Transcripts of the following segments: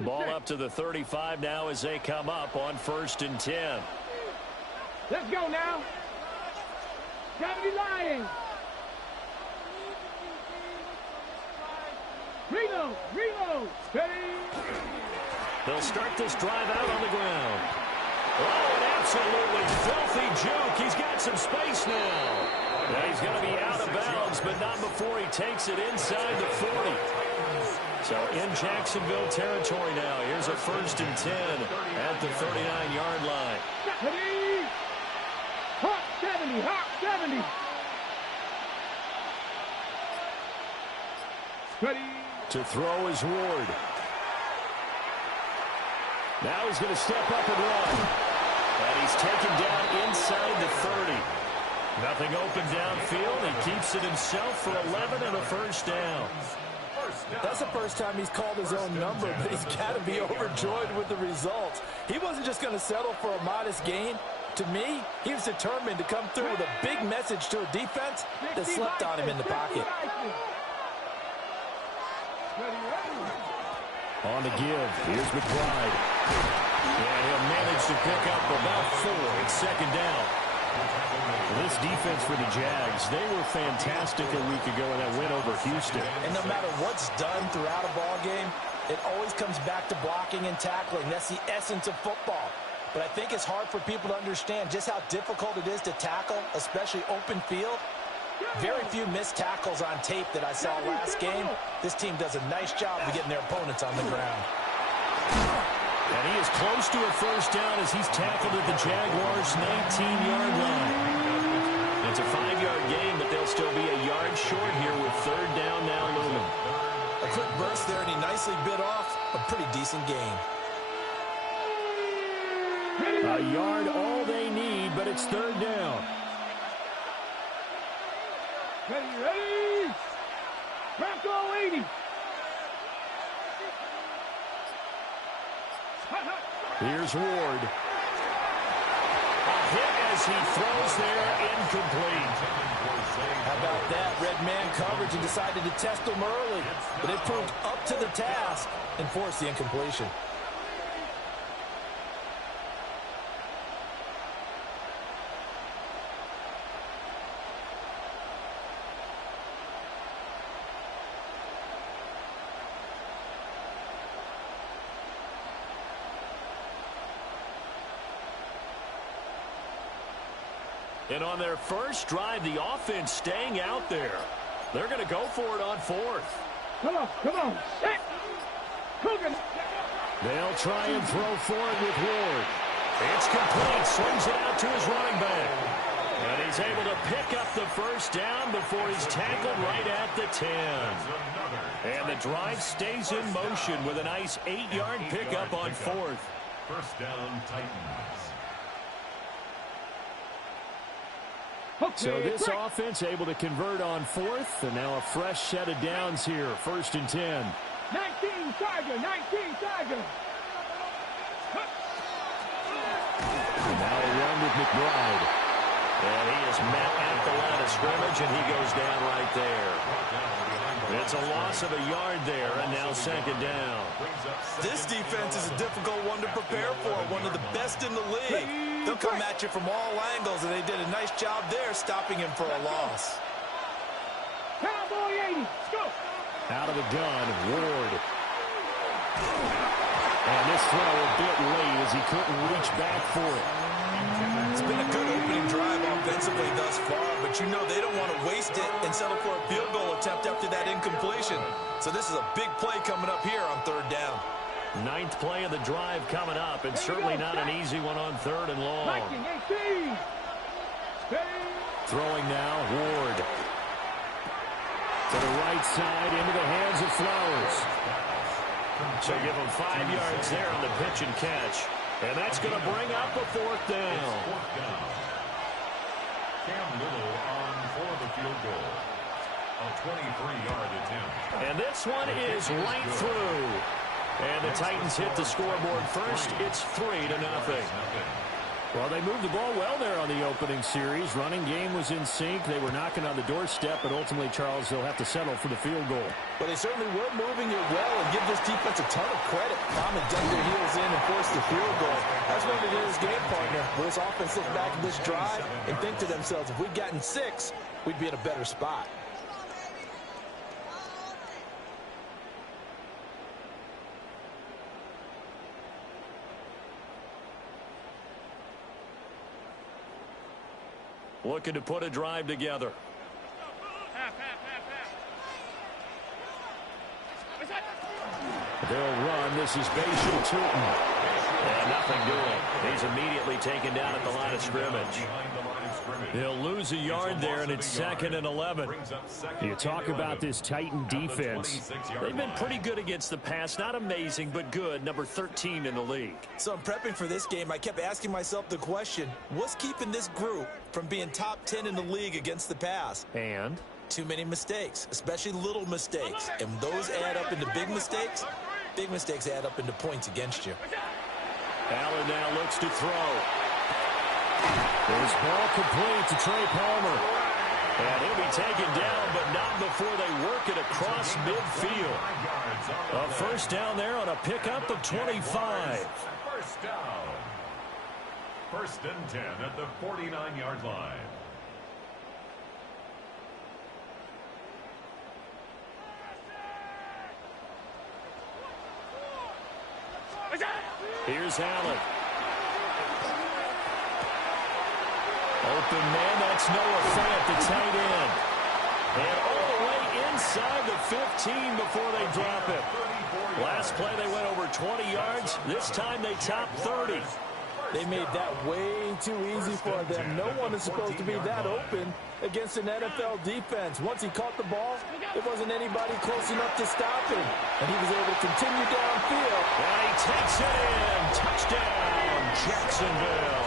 Ball up to the 35 now as they come up on 1st and 10. Let's go now. Gravity Lions. Reload. Steady. They'll start this drive out on the ground. Oh, an absolutely filthy juke. He's got some space now. And he's going to be out of bounds, but not before he takes it inside the 40. So in Jacksonville territory now. Here's a 1st and 10 at the 39-yard line. Hawk 70. Ready. To throw is Ward. Now he's going to step up and run. And he's taken down inside the 30. Nothing open downfield. He keeps it himself for 11 and a 1st down. That's the first time he's called his own number, but he's got to be overjoyed with the results. He wasn't just going to settle for a modest gain. To me, he was determined to come through with a big message to a defense that slept on him in the pocket. On the give, here's McBride. And he'll manage to pick up about 4. It's 2nd down. This defense for the Jags, they were fantastic a week ago in that win over Houston. And no matter what's done throughout a ball game, it always comes back to blocking and tackling. That's the essence of football. But I think it's hard for people to understand just how difficult it is to tackle, especially open field. Very few missed tackles on tape that I saw last game. This team does a nice job of getting their opponents on the ground. And he is close to a 1st down as he's tackled at the Jaguars' 19-yard line. It's a 5-yard gain, but they'll still be a yard short here with 3rd down now looming. A quick burst there, and he nicely bit off a pretty decent gain. A yard all they need, but it's 3rd down. Ready. Bronco 80. Here's Ward. A hit as he throws there, incomplete. How about that? Red man coverage and decided to test him early. But it proved up to the task and forced the incompletion. And on their first drive, the offense staying out there. They're going to go for it on 4th. Come on. Set. Cooking. They'll try and throw for it with Ward. It's complete. Swings it out to his running back. And he's able to pick up the 1st down before he's tackled right at the 10. And the drive stays in motion with a nice 8-yard pickup on 4th. 1st down, Titans. So this offense able to convert on 4th, and now a fresh set of downs here, 1st and 10. 19 Tiger. And now a run with McBride. And he is met at the line of scrimmage, and he goes down right there. It's a loss of a yard there, and now 2nd down. This defense is a difficult one to prepare for, one of the best in the league. They'll come at you from all angles, and they did a nice job there stopping him for a loss. Cowboy 80. Let's go. Out of the gun, Ward. And this throw a bit late as he couldn't reach back for it. It's been a good opening drive offensively thus far, but you know they don't want to waste it and settle for a field goal attempt after that incompletion. So this is a big play coming up here on 3rd down. 9th play of the drive coming up, and certainly not an easy one on 3rd and long. Throwing now, Ward. To the right side, into the hands of Flowers. So give him 5 yards there on the pitch and catch. And that's going to bring up a 4th down. Cam Little on for the field goal. A 23-yard attempt. And this one is right through. And the Titans hit the scoreboard first. It's 3-0. Well, they moved the ball well there on the opening series. Running game was in sync. They were knocking on the doorstep, but ultimately, Charles, they'll have to settle for the field goal. But they certainly were moving it well, and give this defense a ton of credit. Mama dug their heels in and forced the field goal. That's what it is, game partner. Will this offense look back at this drive and think to themselves, if we'd gotten 6, we'd be in a better spot. Looking to put a drive together. They'll run. This is Bayshore Tootin. And nothing doing. He's immediately taken down at the line of scrimmage. They'll lose a yard there, and it's 2nd and 11. You talk about this Titan defense. They've been pretty good against the pass. Not amazing, but good. Number 13 in the league. So I'm prepping for this game. I kept asking myself the question, what's keeping this group from being top 10 in the league against the pass? And? Too many mistakes, especially little mistakes. And those add up into big mistakes. Big mistakes add up into points against you. Allen now looks to throw. There's ball complete to Trey Palmer. And he'll be taken down, but not before they work it across midfield. A first down there on a pickup of 25. First down. 1st and 10 at the 49-yard line. Here's Allen. Open man, that's Noah Fant, the tight end. And all the way inside the 15 before they drop it. Last play they went over 20 yards. This time they topped 30. They made that way too easy for them. No one is supposed to be that open against an NFL defense. Once he caught the ball, there wasn't anybody close enough to stop him. And he was able to continue downfield. And he takes it in. Touchdown, Jacksonville.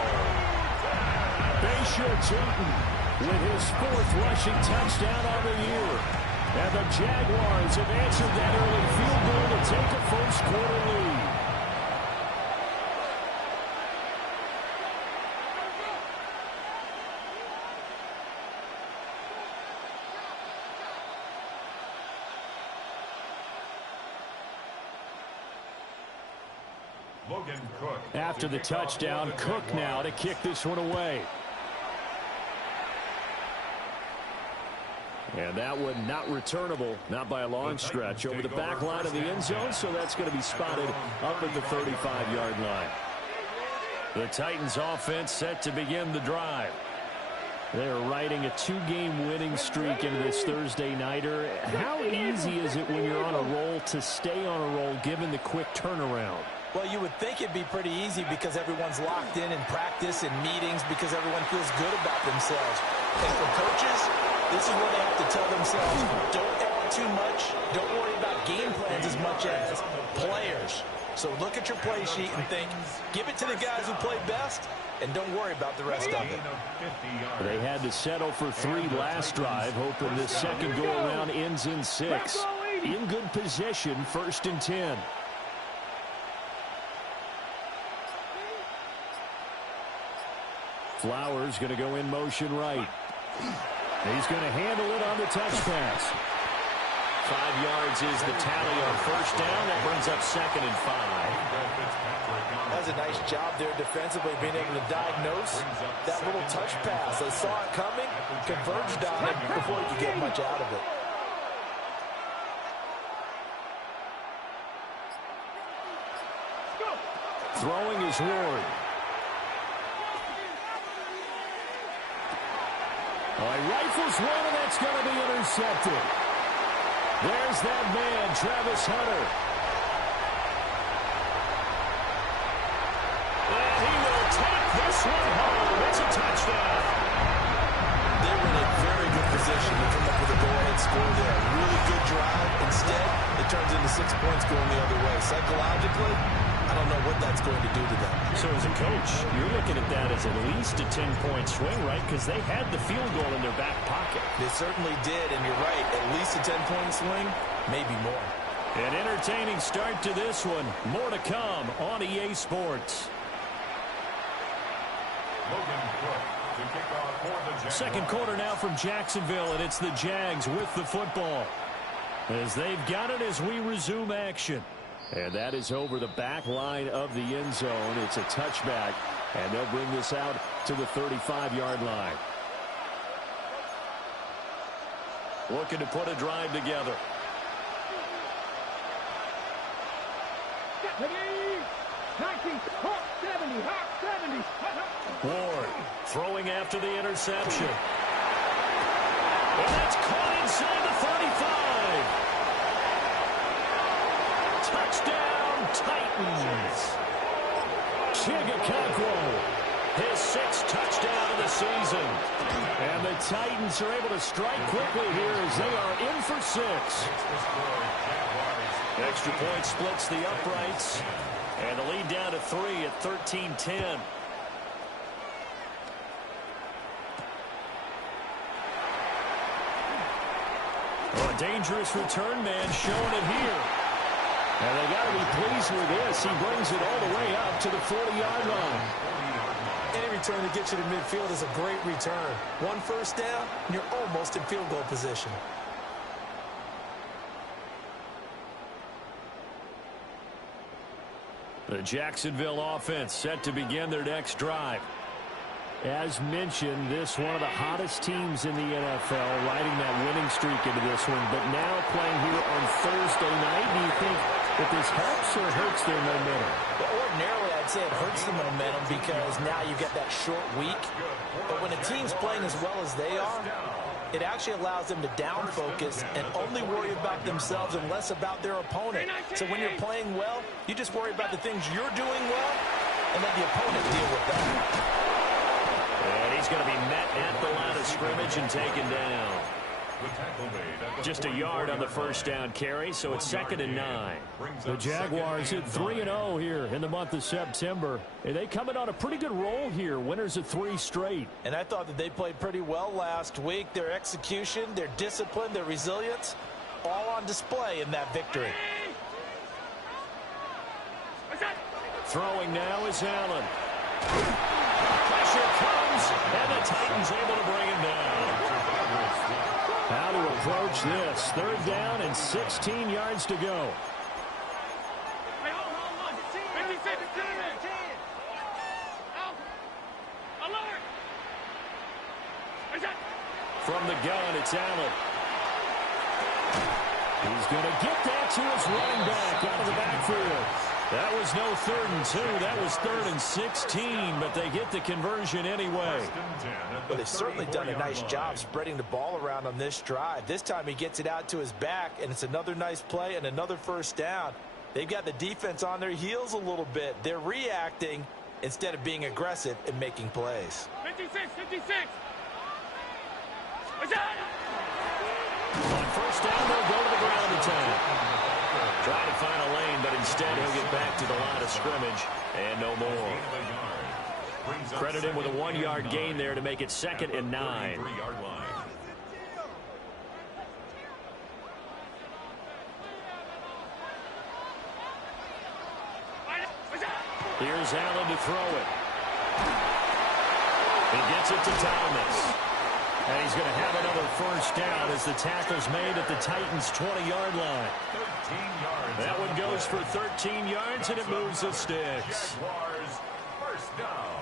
Bayshore Tootin with his 4th rushing touchdown on the year. And the Jaguars have answered that early field goal to take a first-quarter lead. After the touchdown, Cook now to kick this one away. And that one not returnable, not by a long stretch, over the back line of the end zone, so that's going to be spotted up at the 35-yard line. The Titans offense set to begin the drive. They're riding a 2-game winning streak into this Thursday nighter. How easy is it when you're on a roll to stay on a roll given the quick turnaround? Well, you would think it'd be pretty easy because everyone's locked in practice and meetings because everyone feels good about themselves. And for coaches, this is where they have to tell themselves, don't add too much. Don't worry about game plans as much as players. So look at your play sheet and think, give it to the guys who play best, and don't worry about the rest of it. They had to settle for 3 last drive, hoping this second go-around ends in 6. In good position, 1st and 10. Flowers going to go in motion right. He's going to handle it on the touch pass. 5 yards is the tally on first down. That brings up 2nd and 5. That's a nice job there defensively, being able to diagnose that little touch pass. They saw it coming, converged on it before he could get much out of it. Throwing is Ward. He rifles one, and that's going to be intercepted. There's that man, Travis Hunter. And he will take this one home. It's a touchdown. They were in a very good position to come up with a go-ahead score there. Really good drive. Instead, it turns into 6 points going the other way. Psychologically, I don't know what that's going to do to them. So as a coach, you're looking at that as at least a 10-point swing, right? Because they had the field goal in their back pocket. They certainly did, and you're right. At least a 10-point swing, maybe more. An entertaining start to this one. More to come on EA Sports. Second quarter now from Jacksonville, and it's the Jags with the football. As they've got it as we resume action. And that is over the back line of the end zone. It's a touchback, and they'll bring this out to the 35-yard line. Looking to put a drive together. Ward throwing after the interception. And that's caught inside the 35. Touchdown, Titans. Chigakakwo, his 6th touchdown of the season. And the Titans are able to strike quickly here as they are in for 6. Extra point splits the uprights. And the lead down to 3 at 13-10. A dangerous return man showing it here. And they got to be pleased with this. He brings it all the way up to the 40-yard line. Any return to get you to midfield is a great return. 1 first down, and you're almost in field goal position. The Jacksonville offense set to begin their next drive. As mentioned, this one of the hottest teams in the NFL, riding that winning streak into this one, but now playing here on Thursday night. Do you think that this helps or hurts their momentum? Well, ordinarily, I'd say it hurts the momentum because now you've got that short week. But when a team's playing as well as they are, it actually allows them to down focus and only worry about themselves and less about their opponent. So when you're playing well, you just worry about the things you're doing well and let the opponent deal with that. And he's going to be met at the line of scrimmage and taken down. Just a yard on the first down carry, so it's 2nd and 9. The Jaguars hit 3-0 here in the month of September. And they come in on a pretty good roll here, winners of 3 straight. And I thought that they played pretty well last week. Their execution, their discipline, their resilience, all on display in that victory. Throwing now is Allen. Pressure comes, and the Titans able to bring him down. How to approach this? 3rd down and 16 yards to go. From the gun, it's Allen. He's going to get that to his running back out of the backfield. That was no 3rd and 2. That was 3rd and 16, but they get the conversion anyway. Well, they've certainly done a nice job spreading the ball around on this drive. This time he gets it out to his back, and it's another nice play and another first down. They've got the defense on their heels a little bit. They're reacting instead of being aggressive and making plays. 56. On first down, they'll go to the ground attack. Trying to find a lane, but instead he'll get back to the line of scrimmage and no more. Credit him with a 1-yard gain there to make it 2nd and 9. Here's Allen to throw it. He gets it to Thomas. And he's going to have another first down as the tackle's made at the Titans' 20-yard line. That one goes for 13 yards, and it moves the sticks. First down.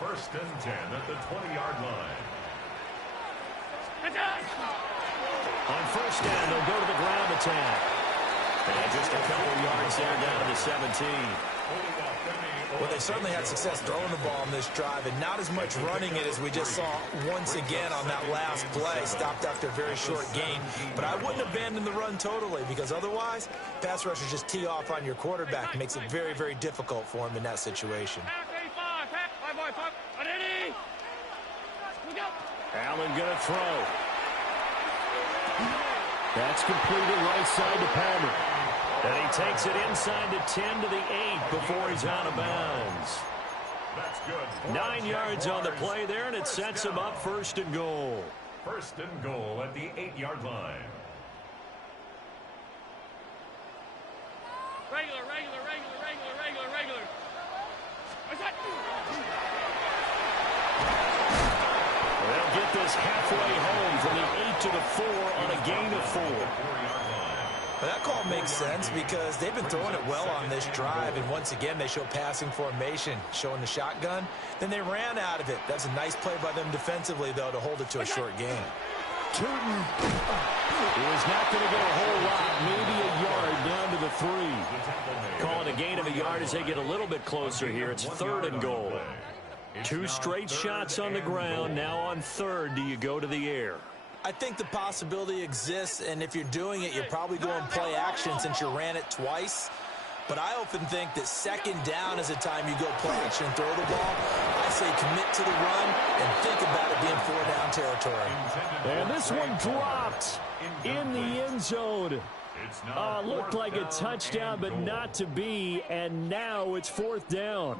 1st and 10 at the 20-yard line. On first down, they'll go to the ground attack. And just a couple yards there down to the 17. Well, they certainly had success throwing the ball on this drive, and not as much running it as we just saw once again on that last play. Stopped after a very short gain. But I wouldn't abandon the run totally, because otherwise, pass rushers just tee off on your quarterback. It makes it very, very difficult for him in that situation. Allen going to throw. That's completed right side to Palmer. And he takes it inside the 10 to the 8 before he's out of bounds. That's good. 9 yards on the play there, and it sets him up 1st and goal. 1st and goal at the 8-yard line. Regular. get this halfway home from the 8 to the 4 on a gain of 4. Well, that call makes sense because they've been throwing it well on this drive, and once again they show passing formation, showing the shotgun. Then they ran out of it. That's a nice play by them defensively, though, to hold it to a short gain. Tootin is not going to get a whole lot, maybe a yard down to the 3. Call it a gain of a yard as they get a little bit closer here. It's 3rd and goal. 2 straight shots on the ground. Now on 3rd, do you go to the air? I think the possibility exists, and if you're doing it, you're probably going play action since you ran it twice. But I often think that 2nd down is the time you go play action and throw the ball. I say commit to the run and think about it being 4-down territory. And this one dropped in the end zone. Looked like a touchdown, but not to be, and now it's 4th down.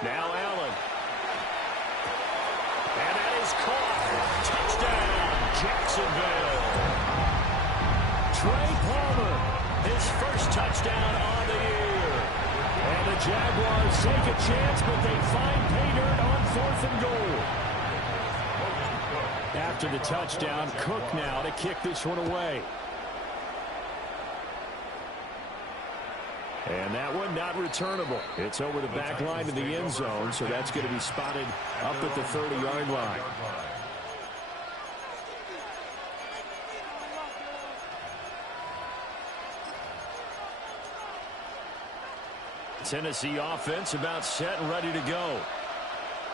Now Allen. And that is caught. Touchdown, Jacksonville. Trey Palmer, his first touchdown on the year. And the Jaguars take a chance, but they find pay dirt on 4th and goal. After the touchdown, Cook now to kick this one away. And that one not returnable. It's over the back line to the end zone, so that's going to be spotted up at the 30-yard line. Tennessee offense about set and ready to go.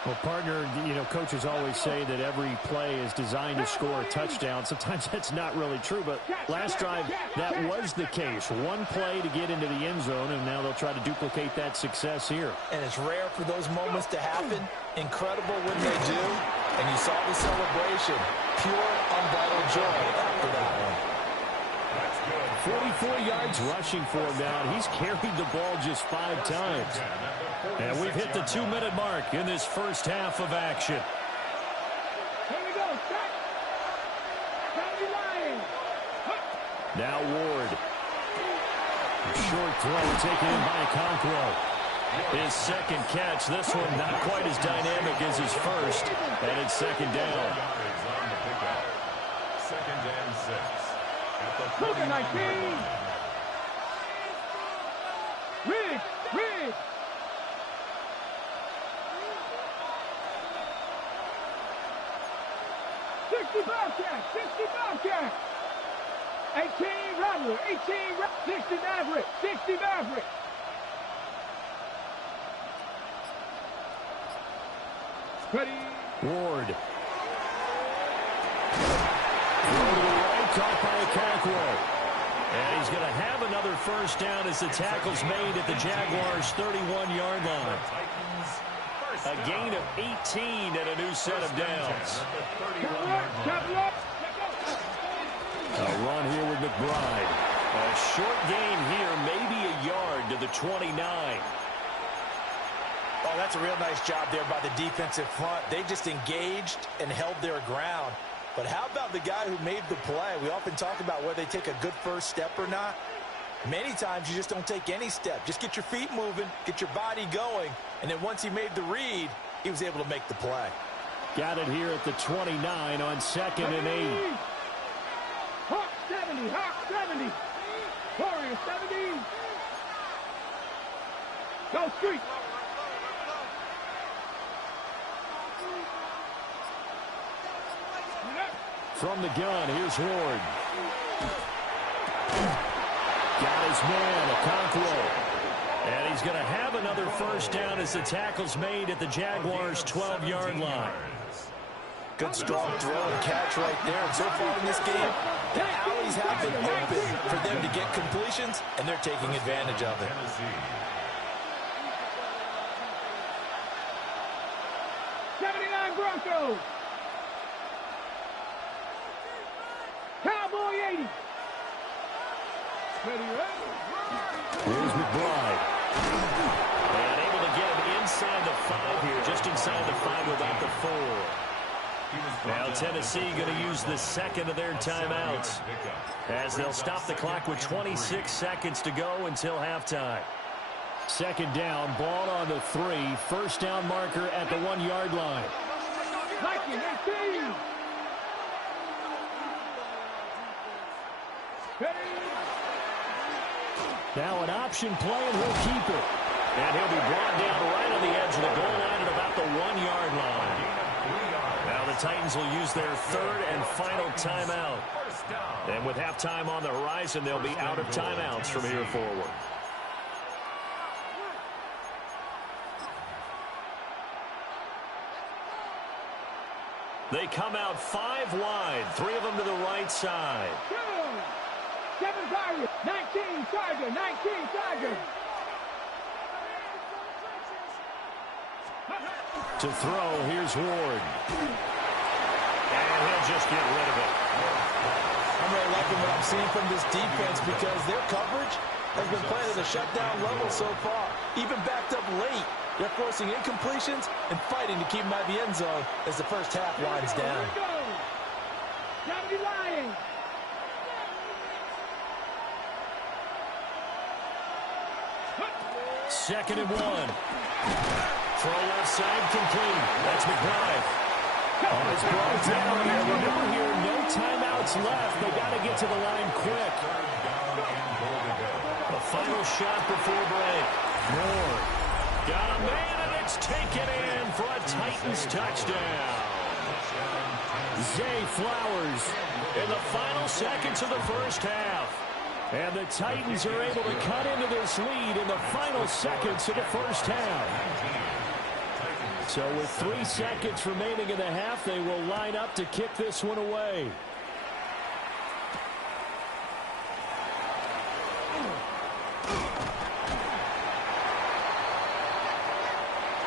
Well, partner, coaches always say that every play is designed to score a touchdown. Sometimes that's not really true, but last drive, that was the case. One play to get into the end zone, and now they'll try to duplicate that success here. And it's rare for those moments to happen. Incredible when they do. And you saw the celebration. Pure, unbridled joy after that one. 44 yards rushing for him now. He's carried the ball just 5 times. And we've hit the 2-minute mark in this first half of action. Here we go. Set. Now Ward. A short throw taken in by Conquo. His second catch. This one not quite as dynamic as his first. And it's 2nd down. 2nd and 6. Look at 19. Rig. 60 Bobcat. 18 Rattler. 60 Maverick. 60 Maverick. Ready. Ward. Throw to the right, caught by Okonkwo. And he's going to have another first down as the tackle's made at the Jaguars' 31-yard line. A gain of 18 and a new set of downs. A run here with McBride. A short gain here, maybe a yard to the 29. Oh, that's a real nice job there by the defensive front. They just engaged and held their ground. But how about the guy who made the play? We often talk about whether they take a good first step or not. Many times you just don't take any step. Just get your feet moving, get your body going, and then once he made the read, he was able to make the play. Got it here at the 29 on 2nd and 8. Hawk 70, Hawk 70. Warrior 70. Go street. From the gun, here's Ward. Got his man, Okonkwo. And he's going to have another first down as the tackle's made at the Jaguars' 12-yard line. Good strong throw and catch right there. And so far in this game, the alleys have been open for them to get completions, and they're taking advantage of it. 79 Broncos. Cowboy 80. Ready. Here's McBride. And 5 here, just inside the 5 without the 4. Now Tennessee going to use the second of their timeouts as they'll stop the clock with 26 seconds to go until halftime. Second down, ball on the 3. First down marker at the 1-yard line. Now an option play, and he'll keep it. And he'll be brought down right on the edge of the goal line at about the 1-yard line. Now the Titans will use their third and final timeout. And with halftime on the horizon, they'll be out of timeouts from here forward. They come out 5 wide, 3 of them to the right side. 7 Tigers, 19 Tigers, 19 Tigers. To throw, here's Ward. And he'll just get rid of it. I'm really liking what I'm seeing from this defense because their coverage has been playing at a shutdown level so far. Even backed up late, they're forcing incompletions and fighting to keep them out of the end zone as the first half winds down. Second and 1. Throw left side complete. That's McBride. Oh, it's brought down here. Remember here, no timeouts left. They got to get to the line quick. The final shot before break. Moore. Got a man, and it's taken in for a Titans touchdown. Zay Flowers In the final seconds of the first half. And the Titans are able to cut into this lead in the final seconds of the first half. So with 3 seconds remaining in the half, they will line up to kick this one away.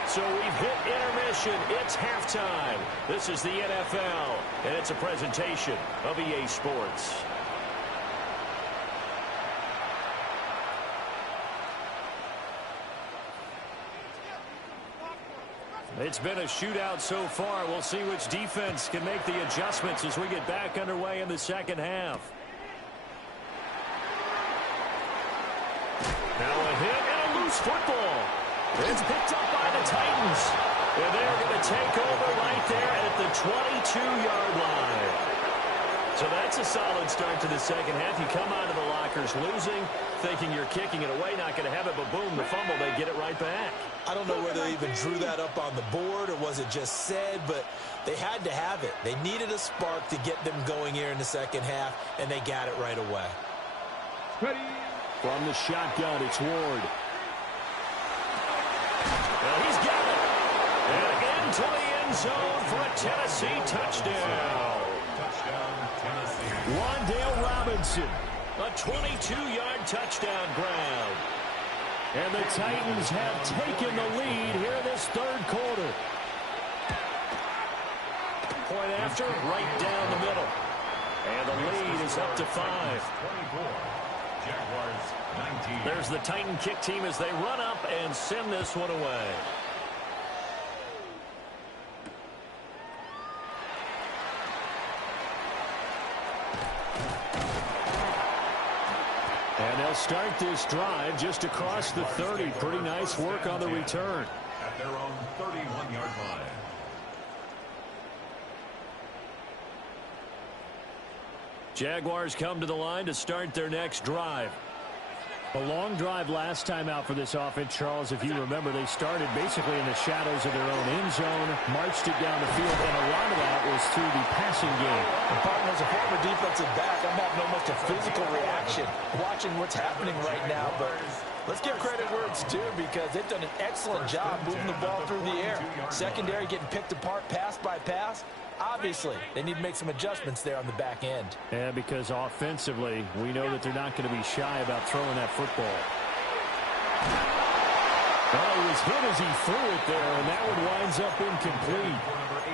So we've hit intermission. It's halftime. This is the NFL, and it's a presentation of EA Sports. It's been a shootout so far. We'll see which defense can make the adjustments as we get back underway in the second half. Now a hit and a loose football. It's picked up by the Titans. And they're going to take over right there at the 22-yard line. So that's a solid start to the second half. You come out of the lockers losing, thinking you're kicking it away, not going to have it, but boom, the fumble, they get it right back. I don't know whether they even drew that up on the board or was it just said, but they had to have it. They needed a spark to get them going here in the second half, and they got it right away. From the shotgun, it's Ward. Well, he's got it. And into the end zone for a Tennessee touchdown. Wan'Dale Robinson. A 22-yard touchdown grab. And the Titans have taken the lead here in this third quarter. Point after, right down the middle. And the lead is up to 5. There's the Titan kick team as they run up and send this one away. And they'll start this drive just across the 30. Pretty nice work on the return. At their own 31-yard line. Jaguars come to the line to start their next drive. A long drive last time out for this offense, Charles. If you remember, they started basically in the shadows of their own end zone, marched it down the field, and a lot of that was through the passing game. And partner, as a former defensive back, I'm having almost a physical reaction watching what's happening right now. But let's give credit where it's due because they've done an excellent job moving the ball through the air. Secondary getting picked apart pass by pass. Obviously, they need to make some adjustments there on the back end. Yeah, because offensively, we know that they're not going to be shy about throwing that football. Well, he was hit as he threw it there, and that one winds up incomplete.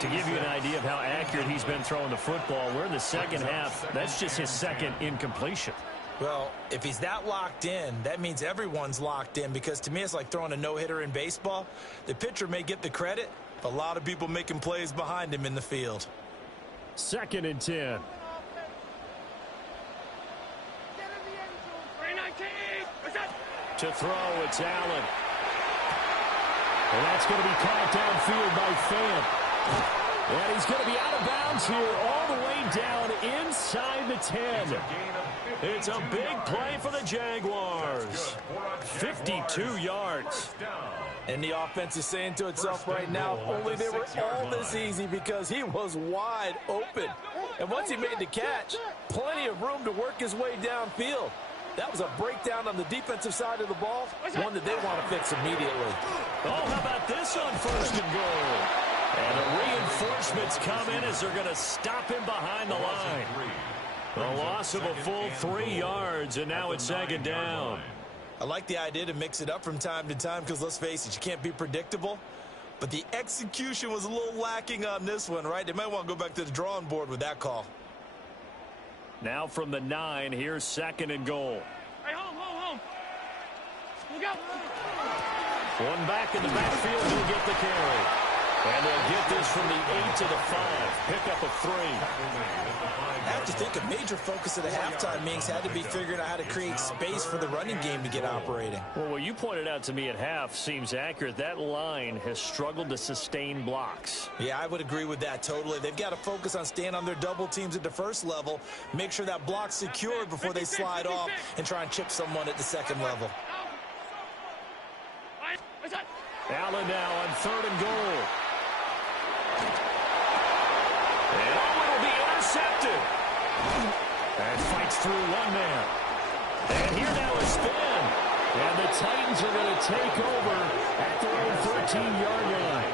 To give you an idea of how accurate he's been throwing the football, we're in the second half. That's just his second incompletion. Well, if he's that locked in, that means everyone's locked in, because to me it's like throwing a no-hitter in baseball. The pitcher may get the credit, but a lot of people making plays behind him in the field. 2nd and 10. To throw, it's Allen. And that's going to be caught downfield by Fant. And he's going to be out of bounds here all the way down inside the 10. It's a big play for the Jaguars. 52 yards. And the offense is saying to itself right now, only they were all this easy, because he was wide open. And once he made the catch, plenty of room to work his way downfield. That was a breakdown on the defensive side of the ball, one that they want to fix immediately. Oh, how about this on 1st and goal? And the reinforcements come in as they're going to stop him behind the line. A loss of a full 3 yards, and now it's 2nd down. I like the idea to mix it up from time to time, because let's face it, you can't be predictable. But the execution was a little lacking on this one, right? They might want to go back to the drawing board with that call. Now from the 9, here's 2nd and goal. Hey, home. Look out. One back in the backfield, he'll get the carry. And they'll get this from the 8 to the 5. Pick up a 3. I have to think a major focus of the halftime meetings had to be figuring out how to create space for the running game to get operating. Well, what you pointed out to me at half seems accurate. That line has struggled to sustain blocks. Yeah, I would agree with that totally. They've got to focus on staying on their double teams at the first level, make sure that block's secured before they slide off and try and chip someone at the second level. Allen now on 3rd and goal. And it'll be intercepted. And fights through one man. And here now is spin. And the Titans are going to take over at their own 13-yard line.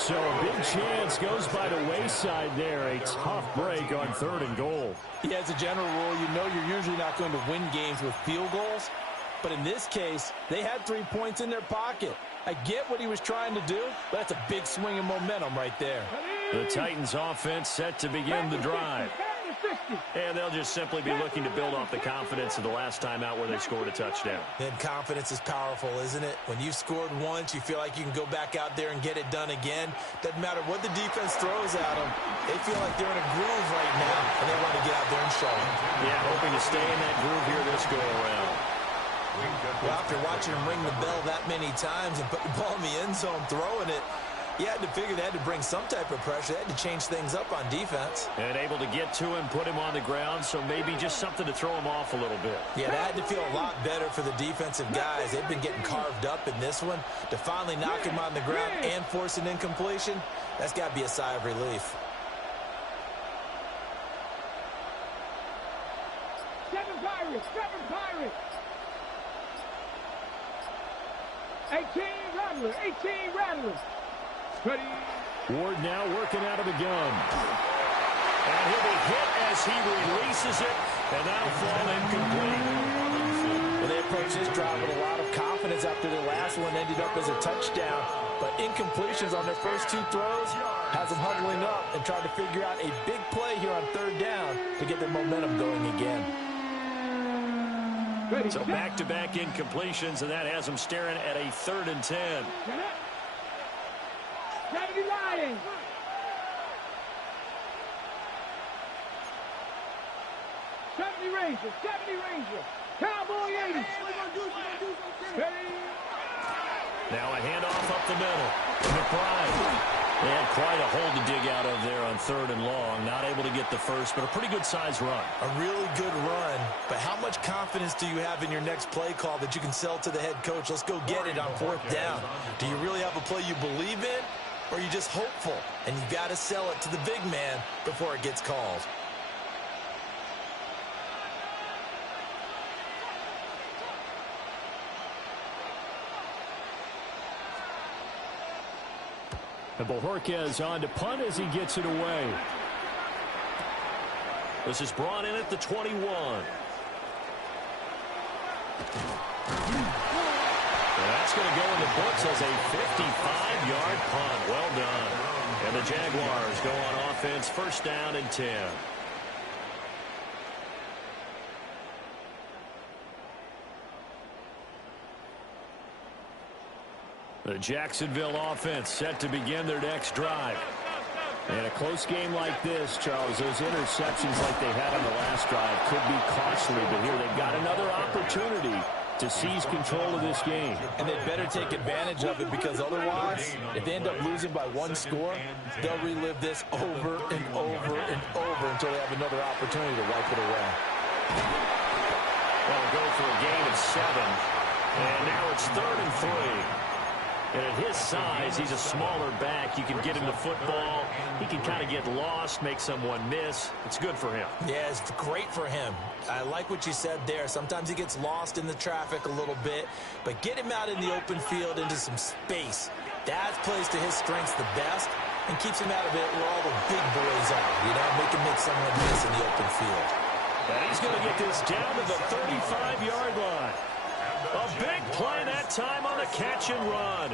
So a big chance goes by the wayside there. A tough break on 3rd and goal. Yeah, as a general rule, you know you're usually not going to win games with field goals. But in this case, they had 3 points in their pocket. I get what he was trying to do, but that's a big swing of momentum right there. The Titans offense set to begin the drive. And they'll just simply be looking to build off the confidence of the last time out where they scored a touchdown. Then confidence is powerful, isn't it? When you've scored once, you feel like you can go back out there and get it done again. Doesn't matter what the defense throws at them. They feel like they're in a groove right now, and they want to get out there and show them. Yeah, hoping to stay in that groove here this go-around. Well, after watching him ring the bell that many times and put the ball in the end zone throwing it, you had to figure they had to bring some type of pressure. They had to change things up on defense. And able to get to him, put him on the ground, so maybe just something to throw him off a little bit. Yeah, that had to feel a lot better for the defensive guys. They've been getting carved up in this one. To finally knock him on the ground and force an incompletion, that's got to be a sigh of relief. 7 Pirates. 18 Rattlers. Ready. Ward now working out of the gun. And he'll be hit as he releases it, and that'll fall incomplete. Well, they approached this drive with a lot of confidence after their last one ended up as a touchdown. But incompletions on their first 2 throws has them huddling up and trying to figure out a big play here on 3rd down to get their momentum going again. So back-to-back incompletions, and that has them staring at a 3rd and 10. 70 Lions. 70 Rangers. Cowboy 80. Ready. Now a handoff up the middle. McBride. They had quite a hole to dig out of there on 3rd and long. Not able to get the first, but a pretty good-sized run. A really good run. But how much confidence do you have in your next play call that you can sell to the head coach? Let's go get it on 4th down. Do you really have a play you believe in, or are you just hopeful? And you've got to sell it to the big man before it gets called. And Bojorquez on to punt as he gets it away. This is brought in at the 21. And that's going to go in the books as a 55-yard punt. Well done. And the Jaguars go on offense, 1st down and 10. The Jacksonville offense set to begin their next drive. And a close game like this, Charles, those interceptions like they had on the last drive could be costly. But here they've got another opportunity to seize control of this game. And they better take advantage of it, because otherwise, if they end up losing by one score, they'll relive this over and over and over until they have another opportunity to wipe it away. They'll go for a gain of 7. And now it's 3rd and 3. And at his size, he's a smaller back. You can get him the football. He can kind of get lost, make someone miss. It's good for him. Yeah, it's great for him. I like what you said there. Sometimes he gets lost in the traffic a little bit, but get him out in the open field into some space. That plays to his strengths the best and keeps him out of it where all the big boys are. You know, make him make someone miss in the open field. And he's going to get this down to the 35-yard line. A big play that time on the catch and run.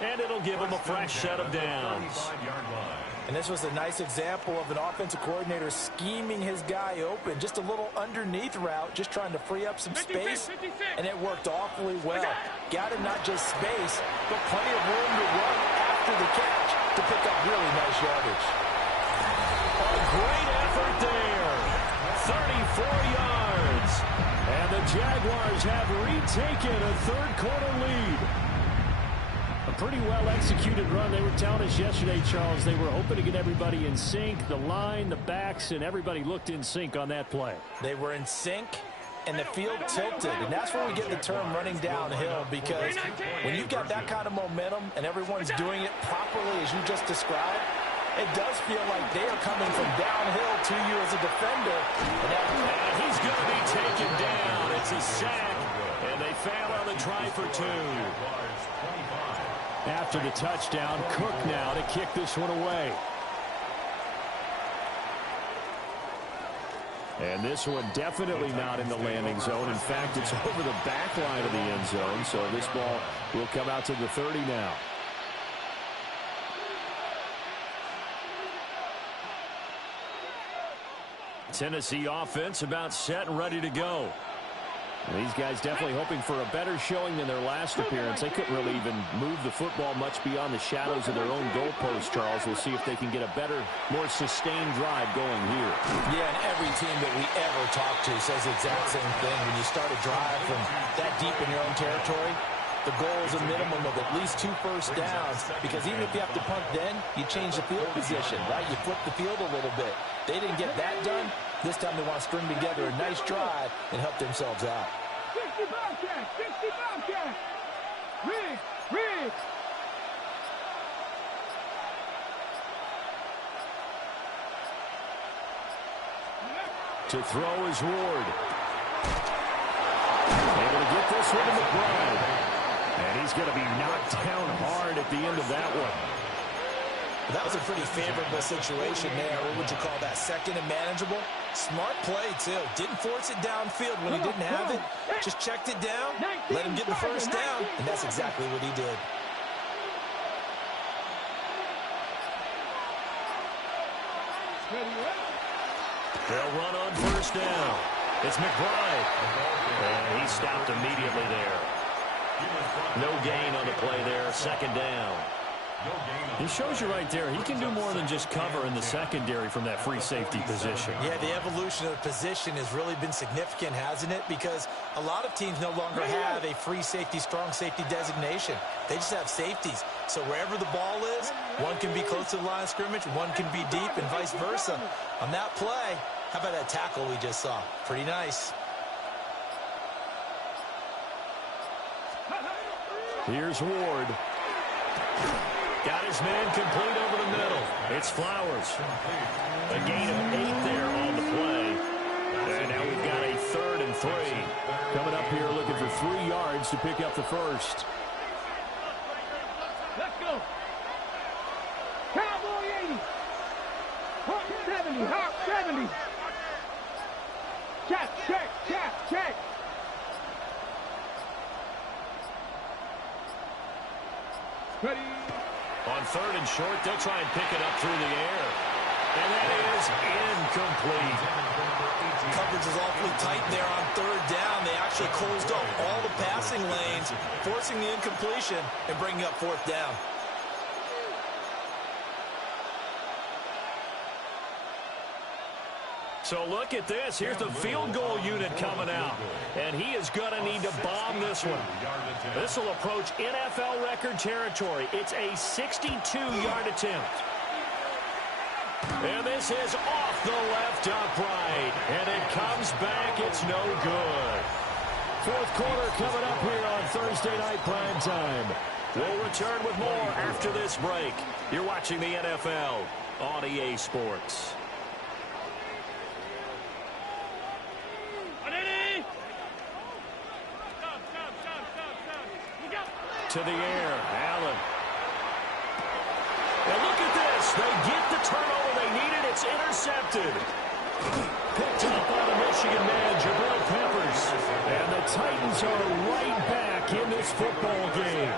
And it'll give him a fresh set of downs. And this was a nice example of an offensive coordinator scheming his guy open. Just a little underneath route, just trying to free up some space. And it worked awfully well. Got him not just space, but plenty of room to run after the catch to pick up really nice yardage. A great effort there. 34 yards. And the Jaguars have retaken a third-quarter lead. A pretty well-executed run. They were telling us yesterday, Charles, they were hoping to get everybody in sync. The line, the backs, and everybody looked in sync on that play. They were in sync, and the field tilted. And that's where we get the term running downhill, because when you've got that kind of momentum and everyone's doing it properly as you just described, it does feel like they are coming from downhill to you as a defender. And he's going to be taken down. It's a sack, and they fail on the try for 2. After the touchdown, Cook now to kick this one away. And this one definitely not in the landing zone. In fact, it's over the back line of the end zone, so this ball will come out to the 30 now. Tennessee offense about set and ready to go. These guys definitely hoping for a better showing than their last appearance. They couldn't really even move the football much beyond the shadows of their own goalpost, Charles. We'll see if they can get a better, more sustained drive going here. Yeah, and every team that we ever talk to says the exact same thing. When you start a drive from that deep in your own territory, the goal is a minimum of at least 2 first downs, because even if you have to punt then, you change the field position, right? You flip the field a little bit. They didn't get that done. This time they want to string together a nice drive and help themselves out. 60 Bobcats! 60 Bobcats! Riggs! To throw is Ward. Able to get this one to McBride. And he's going to be knocked down hard at the end of that one. That was a pretty favorable situation there. What would you call that? Second and manageable? Smart play, too. Didn't force it downfield when he didn't have it. Just checked it down, let him get the first down, and that's exactly what he did. They'll run on first down. It's McBride. And he stopped immediately there. No gain on the play there. Second down. It shows you right there, he can do more than just cover in the secondary from that free safety position. Yeah, the evolution of the position has really been significant, hasn't it? Because a lot of teams no longer have a free safety, strong safety designation. They just have safeties. So wherever the ball is, one can be close to the line of scrimmage, one can be deep, and vice versa. On that play, how about that tackle we just saw? Pretty nice. Here's Ward. Got his man complete over the middle. It's Flowers. A gain of 8 there on the play. And now we've got a 3rd and 3. Coming up here looking for 3 yards to pick up the first. Let's go. Cowboy 80. Hawk 70. Hawk 70. Check. Ready. On 3rd and short, they'll try and pick it up through the air. And that is incomplete. Coverage was awfully tight there on third down. They actually closed off all the passing lanes, forcing the incompletion and bringing up fourth down. So look at this. Here's the field goal unit coming out. And he is going to need to bomb this one. This will approach NFL record territory. It's a 62-yard attempt. And this is off the left upright. And it comes back. It's no good. Fourth quarter coming up here on Thursday Night Prime Time. We'll return with more after this break. You're watching the NFL on EA Sports. To the air, Allen. And look at this. They get the turnover they needed. It's intercepted. Picked up by the Michigan man, Jabril Peppers. And the Titans are right back in this football game.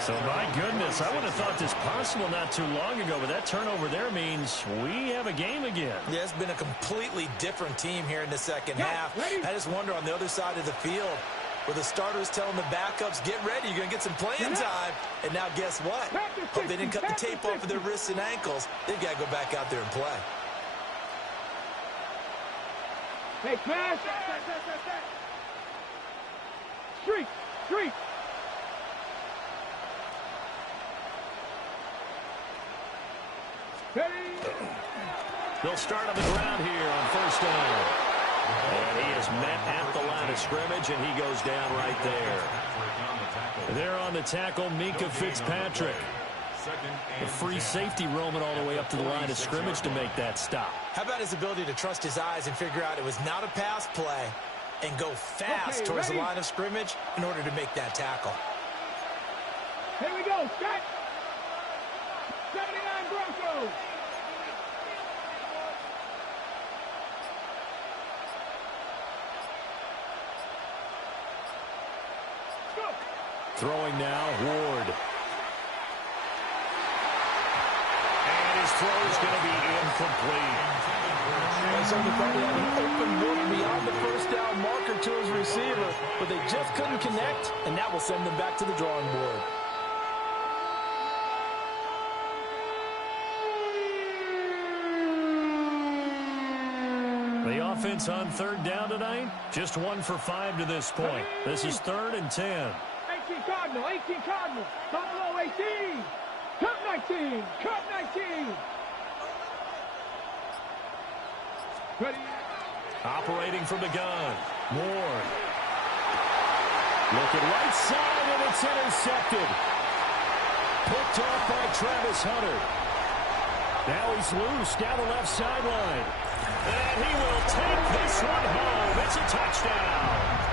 So, my goodness, I would have thought this possible not too long ago, but that turnover there means we have a game again. Yeah, it's been a completely different team here in the second half. I just wonder on the other side of the field, with the starters telling the backups, get ready, you're going to get some playing time. And now guess what? Hope they didn't cut the tape off of their wrists and ankles. They've got to go back out there and play. Hey, pass. Street. They'll start on the ground here on first down. And he is met at the line of scrimmage, and he goes down right there. There on the tackle, Minkah Fitzpatrick. A free safety roaming all the way up to the line of scrimmage to make that stop. How about his ability to trust his eyes and figure out it was not a pass play and go fast towards the line of scrimmage in order to make that tackle? Here we go. Set. 79 Broncos. Throwing now, Ward. And his throw is going to be incomplete. So he thought he had an open look beyond the first down marker to his receiver, but they just couldn't connect, and that will send them back to the drawing board. The offense on third down tonight, just 1 for 5 to this point. This is 3rd and 10. 18 Cardinal. Top low 18. Cut 19. Ready. Operating from the gun. Ward. Looking right side, and it's intercepted. Picked off by Travis Hunter. Now he's loose down the left sideline. And he will take this one home. It's a touchdown.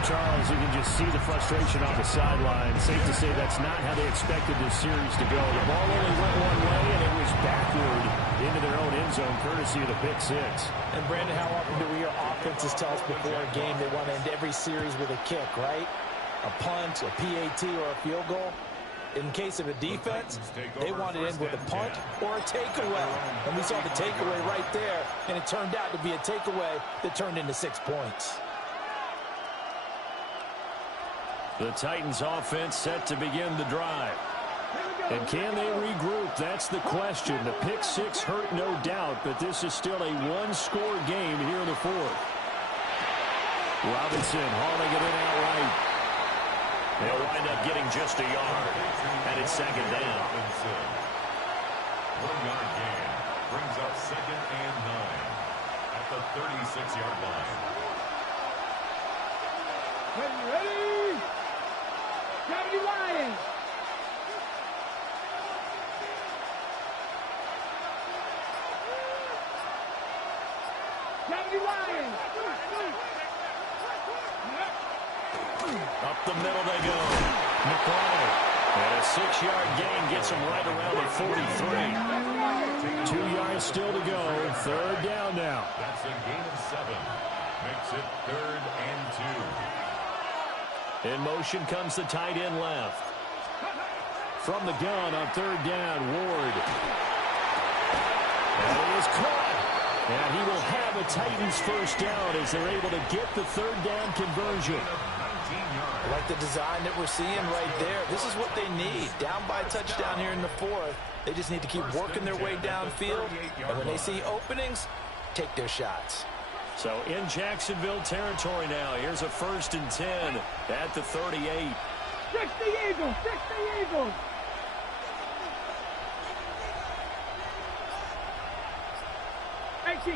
Charles, you can just see the frustration off the sideline. Safe to say that's not how they expected this series to go. The ball only went one way, and it was backward into their own end zone, courtesy of the pick six. And, Brandon, how often do we hear offenses tell us before a game they want to end every series with a kick, right? A punt, a PAT, or a field goal? In case of a defense, they want to end with a punt or a takeaway. And we saw the takeaway right there, and it turned out to be a takeaway that turned into 6 points. The Titans offense set to begin the drive. And can they regroup? That's the question. The pick six hurt, no doubt, but this is still a one-score game here in the fourth. Robinson hauling it in outright. They'll wind up getting just a yard. And it's second down. 1-yard gain brings up 2nd and 9 at the 36-yard line. Ready. 70 Lions. Up the middle they go. McCoy. And a 6-yard gain gets him right around the 43. 2 yards still to go. Third down now. That's a gain of 7. Makes it 3rd and 2. In motion comes the tight end left. From the gun on third down, Ward. is caught. And he will have a Titans first down as they're able to get the third down conversion. I like the design that we're seeing right there. This is what they need. Down by a touchdown here in the fourth. They just need to keep working their way downfield. And when they see openings, take their shots. So in Jacksonville territory now. Here's a 1st and 10 at the 38. 60 Eagles, 60 Eagles.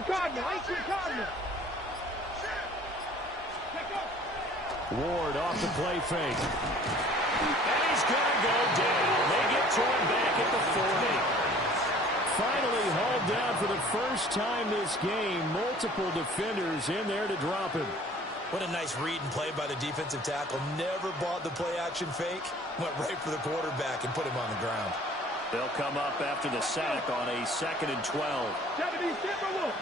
Cardinal, Cardinal. Ward off the play fake. And he's going to go down. They get to him back at the 40. Finally hauled down for the first time this game. Multiple defenders in there to drop him. What a nice read and play by the defensive tackle. Never bought the play-action fake. Went right for the quarterback and put him on the ground. They'll come up after the sack on a 2nd and 12. 70 Timberwolves.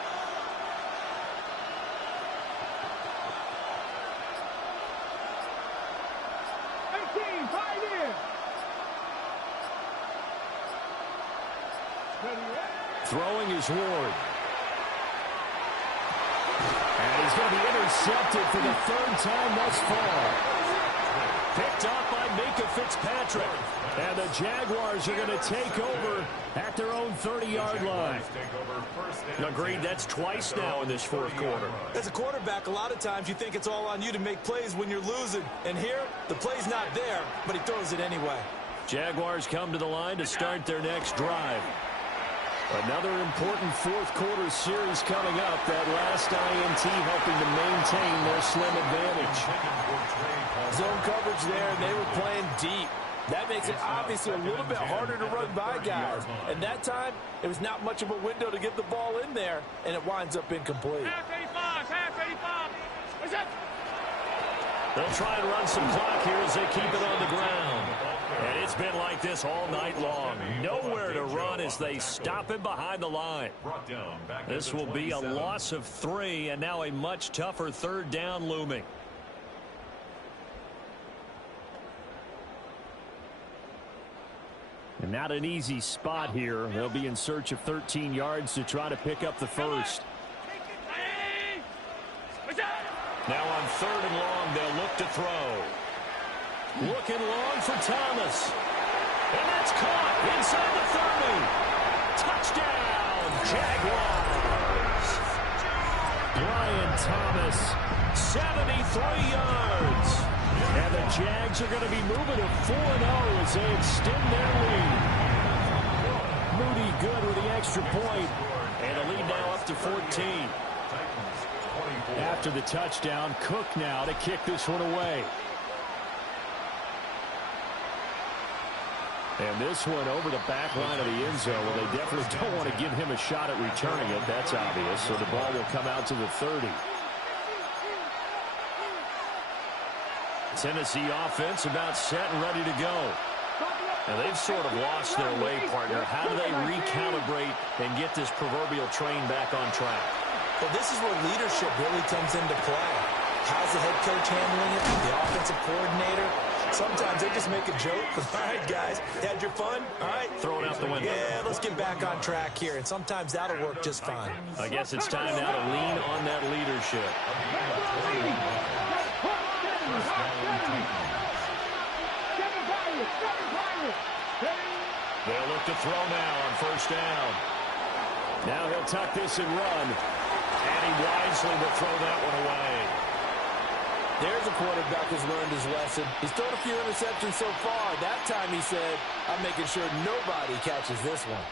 Throwing is Ward. And he's going to be intercepted for the 3rd time thus far. Picked up by Minka Fitzpatrick. And the Jaguars are going to take over at their own 30-yard line. Agreed, that's twice now in this 4th quarter. As a quarterback, a lot of times you think it's all on you to make plays when you're losing. And here, the play's not there, but he throws it anyway. Jaguars come to the line to start their next drive. Another important 4th quarter series coming up. That last INT helping to maintain their slim advantage. Zone coverage there, and they were playing deep. That makes it obviously a little bit harder to run by guys. And that time, it was not much of a window to get the ball in there, and it winds up incomplete. Half 85. What's that? They'll try and run some clock here as they keep it on the ground. And it's been like this all night long. Nowhere to run as they stop him behind the line. This will be a loss of 3, and now a much tougher 3rd down looming. And not an easy spot here. They'll be in search of 13 yards to try to pick up the first. Now on 3rd and long, they'll look to throw. Looking long for Thomas. And that's caught inside the 30. Touchdown, Jaguars. Brian Thomas. 73 yards. And the Jags are going to be moving to 4-0 as they extend their lead. Moody good with the extra point. And the lead now up to 14. After the touchdown, Cook now to kick this one away. And this one over the back line of the end zone. Well, they definitely don't want to give him a shot at returning it. That's obvious. So the ball will come out to the 30. Tennessee offense about set and ready to go. And they've sort of lost their way, partner. How do they recalibrate and get this proverbial train back on track? Well, this is where leadership really comes into play. How's the head coach handling it? The offensive coordinator? Sometimes they just make a joke. All right, guys, had your fun? All right. Throw it out the window. Yeah, let's get back on track here. And sometimes that'll work just fine. I guess it's time now to lean on that leadership. They'll look to throw now on 1st down. Now he'll tuck this and run. And he wisely will throw that one away. There's a quarterback who's learned his lesson. He's thrown a few interceptions so far. That time he said, I'm making sure nobody catches this one.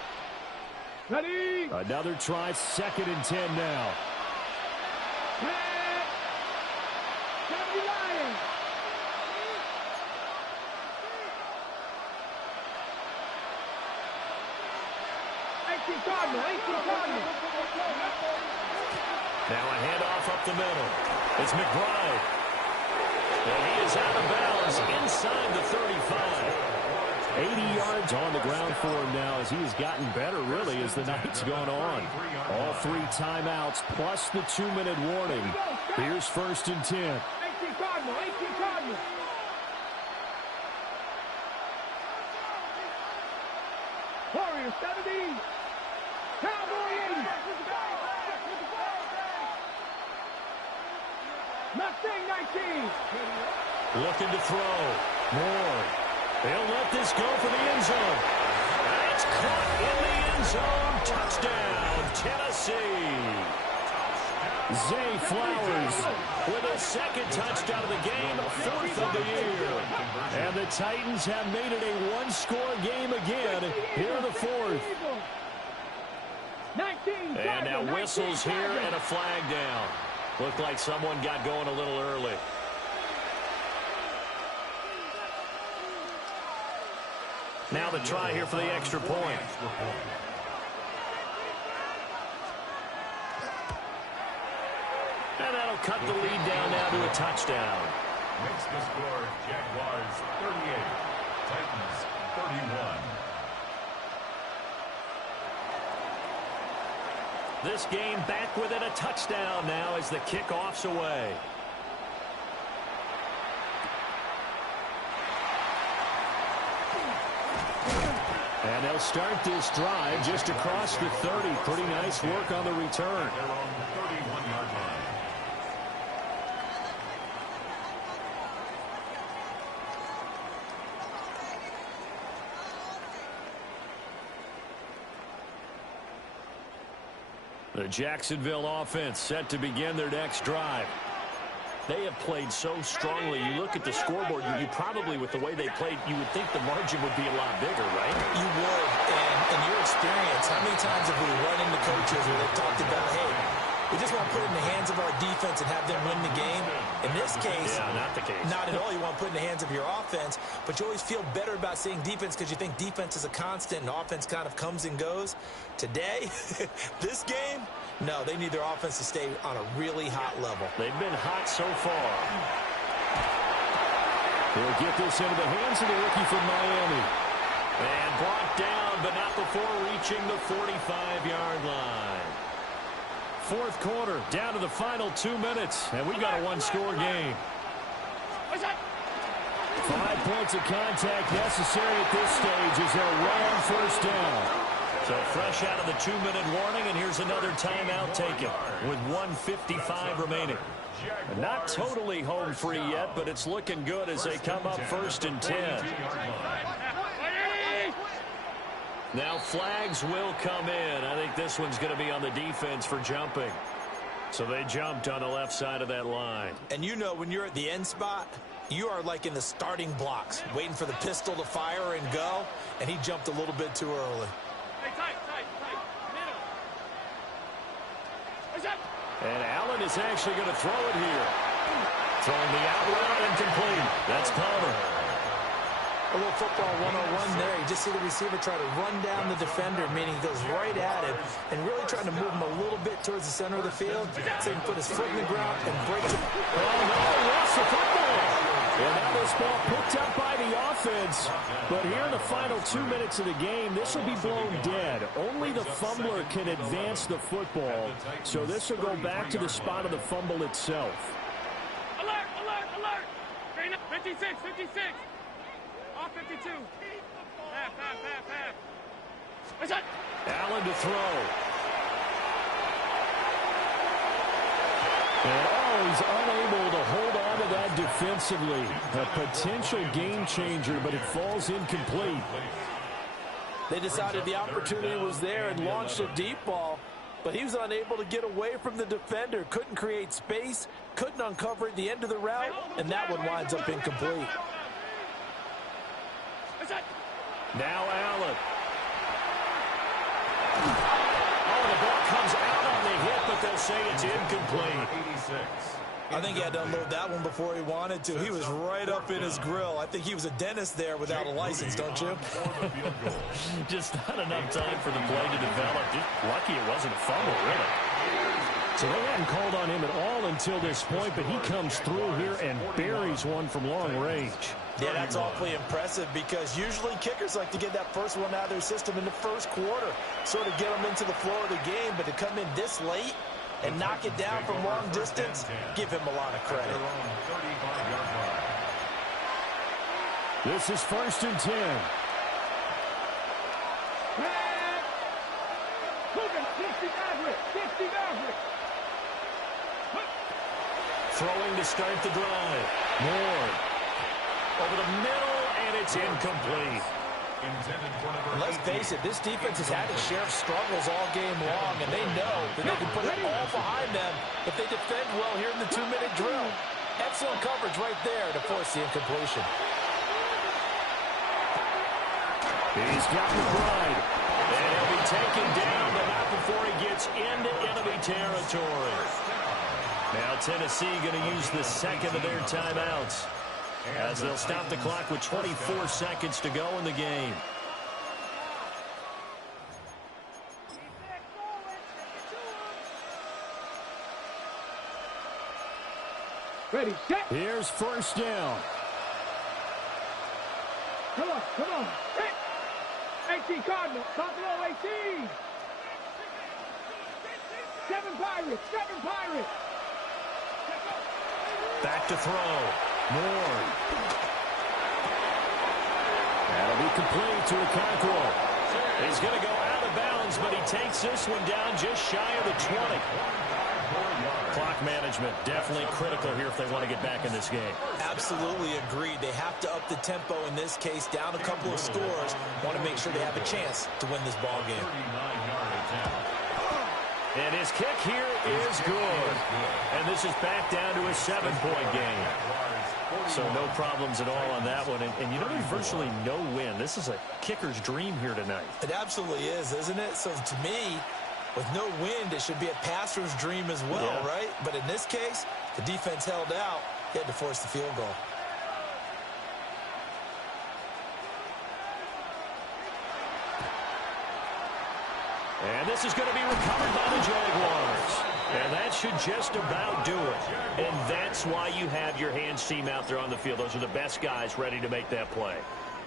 Ready? Another try, 2nd and 10 now. Now a handoff up the middle. It's McBride. And he is out of bounds inside the 35. 80 yards on the ground for him now as he has gotten better, really, as the night's gone on. All 3 timeouts plus the 2-minute warning. Here's 1st and 10. Warriors 70. Cowboy 80. Mustang 19. Looking to throw. Moore. They'll let this go for the end zone. That's caught in the end zone. Touchdown, Tennessee. Zay Flowers with a second touchdown of the game, fourth of the year. And the Titans have made it a one-score game again here in the fourth. And now whistles here and a flag down. Looked like someone got going a little early. Now the try here for the extra point. And that'll cut the lead down now to a touchdown. Makes the score Jaguars 38, Titans 31. This game back within a touchdown now as the kickoff's away. And they'll start this drive just across the 30. Pretty nice work on the return. They're on the 31-yard line. The Jacksonville offense set to begin their next drive. They have played so strongly. You look at the scoreboard, you probably, with the way they played, you would think the margin would be a lot bigger, right? You would. And in your experience, how many times have we run into coaches where they've talked about, hey, we just want to put it in the hands of our defense and have them win the game? In this case, not the case. Not at all. You want to put it in the hands of your offense, but you always feel better about seeing defense because you think defense is a constant and offense kind of comes and goes. Today, this game, no, they need their offense to stay on a really hot level. They've been hot so far. He'll get this into the hands of the rookie from Miami. And brought down, but not before reaching the 45-yard line. Fourth quarter, down to the final 2 minutes, and we've got a one-score game. 5 points of contact necessary at this stage as they'll run on first down. So fresh out of the 2-minute warning, and here's another timeout taken with 1:55 remaining. Not totally home free yet, but it's looking good as they come up first and 10. Now flags will come in. I think this one's going to be on the defense for jumping. So they jumped on the left side of that line. And you know when you're at the end spot, you are like in the starting blocks, waiting for the pistol to fire and go, and he jumped a little bit too early. And Allen is actually going to throw it here. Throwing the out route incomplete. That's Palmer. A little football 101 there. You just see the receiver try to run down the defender, meaning he goes right at him and really trying to move him a little bit towards the center of the field so he can put his foot in the ground and break it. Oh, no, lost the football. And now this ball picked up by the offense. But here in the final 2 minutes of the game, this will be blown dead. Only the fumbler can advance the football. So this will go back to the spot of the fumble itself. Alert, alert, alert. 56, 56. Off 52. Half. What's that? Allen to throw. And he's unable to hold on to that defensively. A potential game changer, but it falls incomplete. They decided the opportunity was there and launched a deep ball, but he was unable to get away from the defender. Couldn't create space, couldn't uncover at the end of the route, and that one winds up incomplete. Now Allen. Oh, the ball comes out on the hit, but they'll say it's incomplete. 86. I think he had to unload that one before he wanted to. He was right up in his grill. I think he was a dentist there without a license, don't you? Just not enough time for the play to develop. Just lucky it wasn't a fumble, really. So they hadn't called on him at all until this point, but he comes through here and buries one from long range. Yeah, that's awfully impressive because usually kickers like to get that first one out of their system in the first quarter, sort of get them into the flow of the game, but to come in this late and knock it down from long distance, give him a lot of credit. This is first and 10. 60 Maverick. 60 Maverick. Throwing to start the drive. Moore. Over the middle, and it's incomplete. Let's face it, this defense has had its share of struggles all game long, and they know that they can put it all behind them if they defend well here in the 2-minute drill. Excellent coverage right there to force the incompletion. He's got McBride. And he'll be taken down, but not before he gets into enemy territory. Now Tennessee going to use the second of their timeouts, as they'll stop the clock with 24 seconds to go in the game. Ready, set. Here's first down. Come on, come on. Set. 18 Cardinals. Top low 18. 7 Pirates. 7 Pirates. Back to throw. Moore. That'll be complete to Okonkwo. He's going to go out of bounds, but he takes this one down just shy of the 20. Clock management definitely critical here if they want to get back in this game. Absolutely agreed. They have to up the tempo in this case, down a couple of scores. Want to make sure they have a chance to win this ball game. And his kick here is good. And this is back down to a 7-point game. So no problems at all on that one. And you know, there's virtually no win. This is a kicker's dream here tonight. It absolutely is, isn't it? So to me, with no wind, it should be a passer's dream as well, right? But in this case, the defense held out. They had to force the field goal. And this is going to be recovered by the Jaguars. And that should just about do it. And that's why you have your hands team out there on the field. Those are the best guys ready to make that play.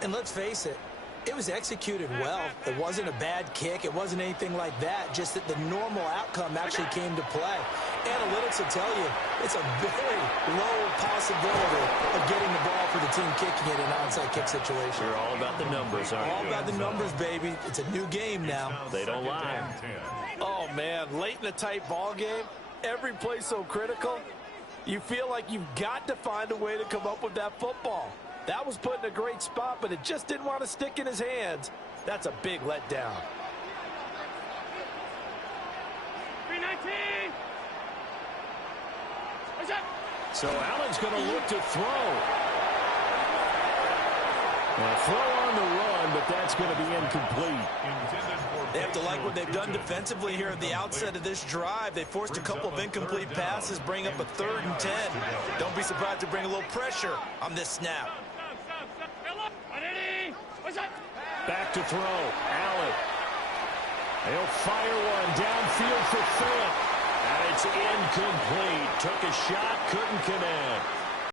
And let's face it, it was executed well. It wasn't a bad kick. It wasn't anything like that. Just that the normal outcome actually came to play. Analytics will tell you it's a very low possibility of getting the ball for the team kicking it in an onside kick situation. You're all about the numbers, aren't you? All about the numbers, baby. It's a new game now. They don't lie. Oh, man, late in a tight ball game, every play so critical, you feel like you've got to find a way to come up with that football. That was put in a great spot, but it just didn't want to stick in his hands. That's a big letdown. 319. What's up? So Allen's going to look to throw. A throw on the run, but that's going to be incomplete. They have to like what they've done defensively here at the outset of this drive. They forced a couple of incomplete passes, bring up a 3rd and 10. Don't be surprised to bring a little pressure on this snap. Back to throw. Allen. He'll fire one downfield for Phillip. And it's incomplete. Took a shot, couldn't connect.